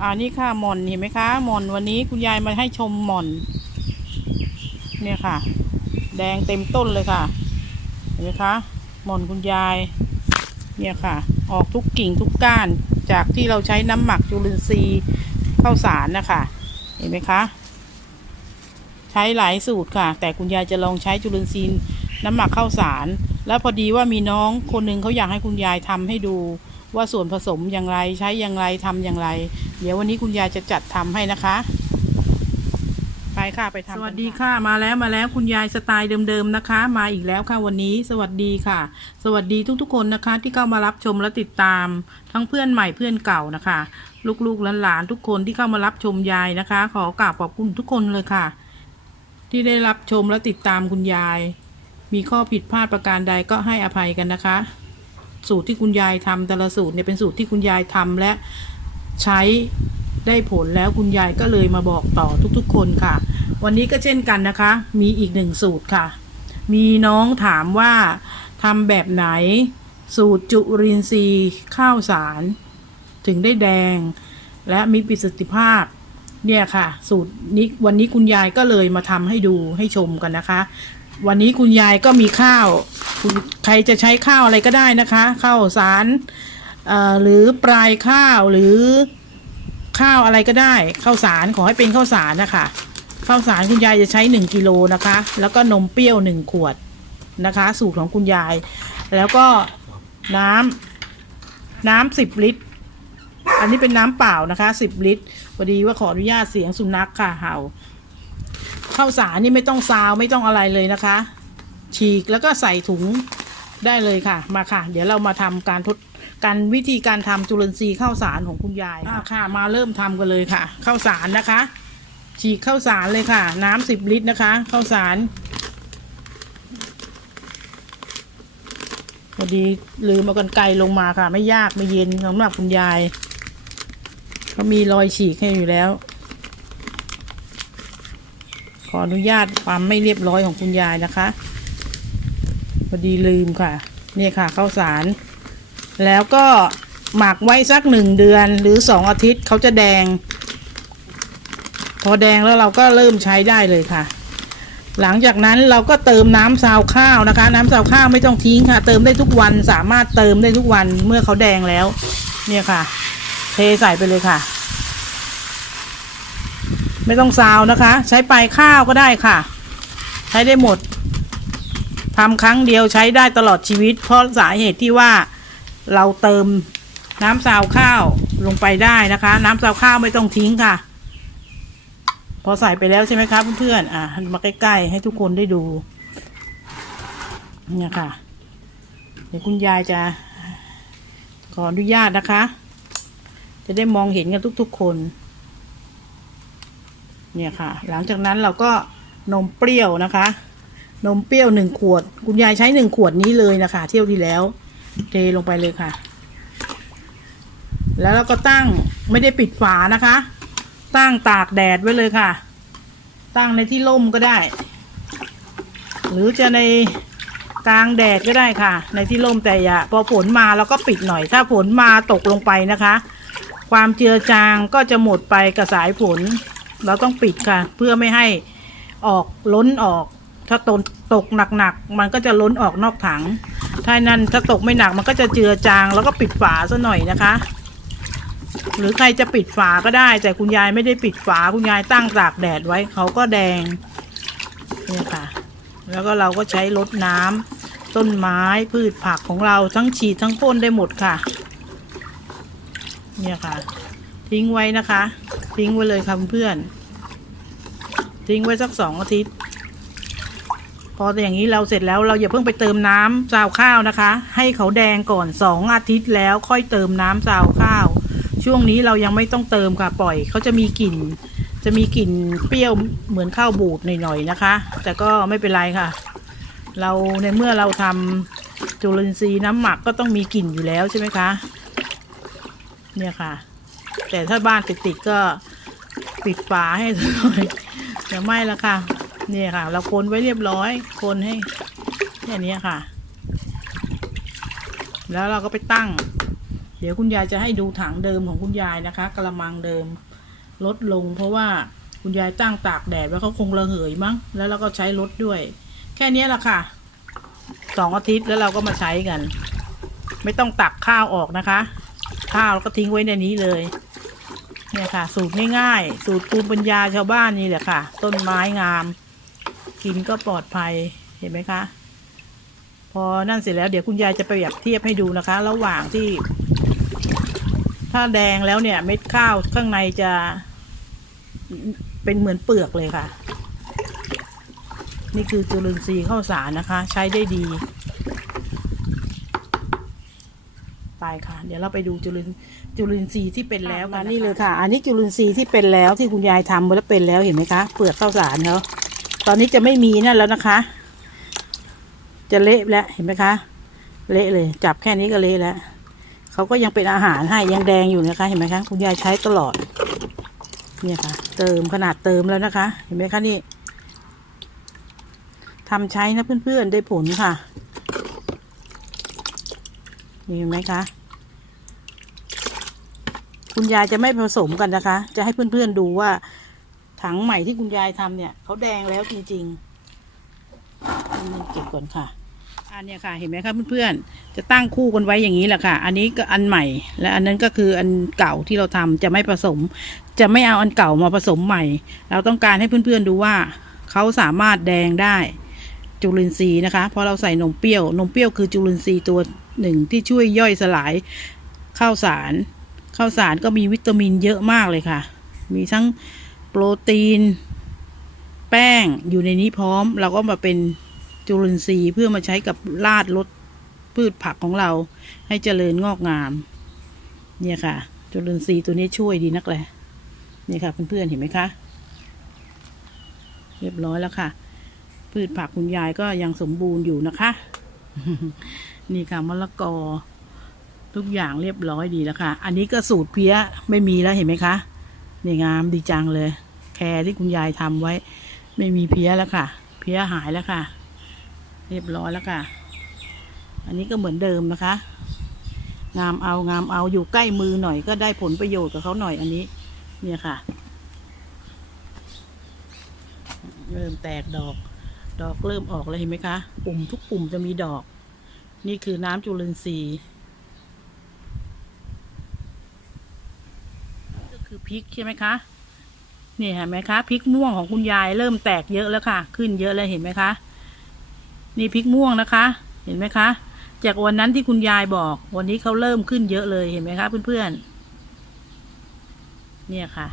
อ่านี่ค่ะหม่อนเห็นไหมคะหม่อนวันนี้คุณยายมาให้ชมหม่อน เนี่ยค่ะ แดงเต็มต้นเลยค่ะ เห็นไหมคะหม่อนคุณยาย เนี่ยค่ะ ออกทุกกิ่งทุกก้าน จากที่เราใช้น้ำหมักจุลินทรีย์ข้าวสารนะคะ เห็นไหมคะ ใช้หลายสูตรค่ะ แต่คุณยายจะลองใช้จุลินทรีย์น้ำหมักข้าวสาร แล้วพอดีว่ามีน้องคนหนึ่งเขาอยากให้คุณยายทำให้ดู ว่าส่วนผสมอย่างไรใช้อย่างไรทำอย่างไร เดี๋ยววันนี้คุณยายจะจัดทำให้นะคะ ไปค่ะไปทำสวัสดีค่ะมาแล้วมาแล้วคุณยายสไตล์เดิมๆนะคะ มาอีกแล้วค่ะวันนี้สวัสดีค่ะ สวัสดีทุกๆคนนะคะ ที่เข้ามารับชมและติดตาม ทั้งเพื่อนใหม่เพื่อนเก่านะคะ ลูกๆหลานๆทุกคนที่เข้ามารับชมยายนะคะ ขอกราบขอบคุณทุกคนเลยค่ะ ที่ได้รับชมและติดตามคุณยาย มีข้อผิดพลาดประการใดก็ให้อภัยกันนะคะ สูตรที่คุณยายทำแต่ละสูตรเนี่ยเป็นสูตรที่คุณยายทำและใช้ได้ผลแล้วคุณยายก็เลยมาบอกต่อทุกๆ คนค่ะ วันนี้ก็เช่นกันนะคะ มีอีกหนึ่งสูตรค่ะ มีน้องถามว่าทำแบบไหน สูตรจุรินทรีย์ข้าวสาร ถึงได้แดง และมีประสิทธิภาพเนี่ยค่ะ สูตรนี้วันนี้คุณยายก็เลยมาทำให้ดูให้ชมกันนะคะ วันนี้คุณยายก็มีข้าว คุณใครจะใช้ข้าวอะไรก็ได้นะคะ ข้าวสารหรือปลายข้าวหรือข้าวอะไรก็ได้ข้าวสารขอให้เป็นข้าวสารนะคะข้าวสารคุณยายจะใช้หนึ่งกิโลนะคะ แล้วก็นมเปรี้ยวหนึ่งขวดนะคะ สูตรของคุณยาย แล้วก็น้ำน้ำสิบลิตร อันนี้เป็นน้ำเปล่านะคะสิบลิตรพอดีว่าขออนุญาตเสียงสุนัขค่ะเห่าข้าวสารนี่ไม่ต้องซาวไม่ต้องอะไรเลยนะคะ ฉีกแล้วก็ใส่ถุงได้เลยค่ะ มาค่ะ เดี๋ยวเรามาทำการทดการวิธีการทำจุลินทรีย์ข้าวสารของคุณยายอะค่ะมาเริ่มทำกันเลยค่ะข้าวสารนะคะ ฉีกข้าวสารเลยค่ะ น้ำสิบลิตรนะคะข้าวสารพอดีลืมเอากันไกลลงมาค่ะ ไม่ยากไม่เย็นสำหรับคุณยายเขามีรอยฉีกให้อยู่แล้ว ขออนุญาตความไม่เรียบร้อยของคุณยายนะคะ พอดีลืมค่ะเนี่ยค่ะข้าวสาร แล้วก็หมักไว้สักหนึ่งเดือนหรือสองอาทิตย์เขาจะแดง พอแดงแล้วเราก็เริ่มใช้ได้เลยค่ะ หลังจากนั้นเราก็เติมน้ำซาวข้าวนะคะ น้ำซาวข้าวไม่ต้องทิ้งค่ะ เติมได้ทุกวันสามารถเติมได้ทุกวันเมื่อเขาแดงแล้ว เนี่ยค่ะ เทใส่ไปเลยค่ะ ไม่ต้องซาวนะคะ ใช้ปลายข้าวก็ได้ค่ะ ใช้ได้หมด ทำครั้งเดียวใช้ได้ตลอดชีวิต เพราะสาเหตุที่ว่าเราเติมน้ำซาวข้าวลงไปได้นะคะ น้ำซาวข้าวไม่ต้องทิ้งค่ะ พอใส่ไปแล้วใช่ไหมคะเพื่อนๆอะมาใกล้ๆให้ทุกคนได้ดูเนี่ยค่ะ เดี๋ยวคุณยายจะ ขออนุญาตนะคะ จะได้มองเห็นกันทุกๆคน เนี่ยค่ะ หลังจากนั้นเราก็นมเปรี้ยวนะคะ นมเปรี้ยวหนึ่งขวด คุณยายใช้หนึ่งขวดนี้เลยนะคะ เที่ยวที่แล้ว เทลงไปเลยค่ะ แล้วเราก็ตั้งไม่ได้ปิดฝานะคะ ตั้งตากแดดไว้เลยค่ะ ตั้งในที่ร่มก็ได้ หรือจะในกลางแดดก็ได้ค่ะ ในที่ร่มแต่อย่าพอฝนมาเราก็ปิดหน่อย ถ้าฝนมาตกลงไปนะคะ ความเจือจางก็จะหมดไปกับสายฝน เราต้องปิดค่ะ เพื่อไม่ให้ออกล้นออก ถ้าตกตกหนักๆมันก็จะล้นออกนอกถัง ถ้านั้นถ้าตกไม่หนักมันก็จะเจือจางแล้วก็ปิดฝาซะหน่อยนะคะ หรือใครจะปิดฝาก็ได้ แต่คุณยายไม่ได้ปิดฝาคุณยายตั้งตากแดดไว้เขาก็แดงเนี่ยค่ะ แล้วก็เราก็ใช้รดน้ำต้นไม้พืชผักของเราทั้งฉีดทั้งพ่นได้หมดค่ะ เนี่ยค่ะ ทิ้งไว้นะคะ ทิ้งไว้เลยค่ะเพื่อน ทิ้งไว้สักสองอาทิตย์ พออย่างนี้เราเสร็จแล้วเราอย่าเพิ่งไปเติมน้ำซาวข้าวนะคะ ให้เขาแดงก่อนสองอาทิตย์แล้วค่อยเติมน้ำซาวข้าว ช่วงนี้เรายังไม่ต้องเติมค่ะปล่อยเขาจะมีกลิ่น จะมีกลิ่นเปรี้ยวเหมือนข้าวบูดหน่อยๆนะคะ แต่ก็ไม่เป็นไรค่ะ เราในเมื่อเราทำจุลินทรีย์น้ำหมักก็ต้องมีกลิ่นอยู่แล้วใช่ไหมคะ เนี่ยค่ะ แต่ถ้าบ้านติดๆก็ปิดฝาให้หน่อยแต่ไม่ละค่ะ เนี่ยค่ะ เราคนไว้เรียบร้อย คนให้แค่นี้ค่ะ แล้วเราก็ไปตั้ง เดี๋ยวคุณยายจะให้ดูถังเดิมของคุณยายนะคะกระมังเดิมลดลง เพราะว่าคุณยายตั้งตากแดดแล้วเขาคงระเหยมั้ง แล้วเราก็ใช้รถด้วย แค่นี้แหละค่ะสองอาทิตย์แล้วเราก็มาใช้กัน ไม่ต้องตักข้าวออกนะคะ ข้าวเราก็ทิ้งไว้ในนี้เลย เนี่ยค่ะ สูตรง่ายๆ สูตรภูมิปัญญาชาวบ้านนี่แหละค่ะ ต้นไม้งาม กินก็ปลอดภัยเห็นไหมคะ พอนั่นเสร็จแล้วเดี๋ยวคุณยายจะไปเปรียบเทียบให้ดูนะคะ ระหว่างที่ ถ้าแดงแล้วเนี่ย เม็ดข้าวข้างในจะเป็นเหมือนเปลือกเลยค่ะ นี่คือจุลินทรีย์ข้าวสารนะคะ ใช้ได้ดีไปค่ะ เดี๋ยวเราไปดูจุลินจุลินทรีย์ที่เป็นแล้วกันนี่เลยค่ะ อันนี้จุลินทรีย์ที่เป็นแล้วที่คุณยายทำมาแล้วเป็นแล้วเห็นไหมคะ เปลือกข้าวสารเขา ตอนนี้จะไม่มีนั่นแล้วนะคะ จะเละแล้วเห็นไหมคะ เละเลย จับแค่นี้ก็เละแล้วเขาก็ยังเป็นอาหารให้ยังแดงอยู่นะคะ เห็นไหมคะคุณยายใช้ตลอด เนี่ยค่ะ เติมขนาดเติมแล้วนะคะ เห็นไหมคะนี่ทำใช้นะเพื่อนๆได้ผลค่ะนี่เห็นไหมคะ คุณยายจะไม่ผสมกันนะคะ จะให้เพื่อนๆดูว่า ถังใหม่ที่คุณยายทำเนี่ยเขาแดงแล้วจริงๆอันนี้เก็บก่อนค่ะ อันเนี้ยค่ะ เห็นไหมคะเพื่อนๆ จะตั้งคู่กันไว้อย่างนี้แหละค่ะ อันนี้ก็อันใหม่ และอันนั้นก็คืออันเก่าที่เราทำจะไม่ผสม จะไม่เอาอันเก่ามาผสมใหม่ เราต้องการให้เพื่อนๆดูว่าเขาสามารถแดงได้จุลินทรีย์นะคะเพราะเราใส่นมเปรี้ยวนมเปรี้ยวคือจุลินทรีย์ตัวหนึ่งที่ช่วยย่อยสลายข้าวสารข้าวสารก็มีวิตามินเยอะมากเลยค่ะ มีทั้ง โปรตีน แป้งอยู่ในนี้พร้อม เราก็มาเป็นจุลินทรีย์เพื่อมาใช้กับราดลดพืชผักของเรา ให้เจริญงอกงาม เนี่ยค่ะ จุลินทรีย์ตัวนี้ช่วยดีนักเลยเนี่ยค่ะเพื่อนๆเห็นไหมคะเรียบร้อยแล้วค่ะ พืชผักคุณยายก็ยังสมบูรณ์อยู่นะคะ นี่ค่ะมะละกอ ทุกอย่างเรียบร้อยดีแล้วค่ะ อันนี้ก็สูตรเพี้ยไม่มีแล้วเห็นไหมคะ นี่งามดีจังเลย แคร์ที่คุณยายทำไว้ ไม่มีเพี้ยแล้วค่ะ เพี้ยหายแล้วค่ะ เรียบร้อยแล้วค่ะ อันนี้ก็เหมือนเดิมนะคะ งามเอางามเอาอยู่ใกล้มือหน่อยก็ได้ผลประโยชน์กับเขาหน่อยอันนี้ เนี่ยค่ะ เริ่มแตกดอก ดอกเริ่มออกแล้วเห็นไหมคะ ปุ่มทุกปุ่มจะมีดอก นี่คือน้ำจุลินทรีย์ ก็คือพ ริกใช่ไหมคะนี่เห็นไหมคะพริกม่วงของคุณยายเริ่มแตกเยอะแล้วค่ะ ขึ้นเยอะเลยเห็นไหมคะ นี่พริกม่วงนะคะ เห็นไหมคะ จากวันนั้นที่คุณยายบอก วันนี้เขาเริ่มขึ้นเยอะเลยเห็นไหมคะเพื่อนๆเนี่ยค่ะ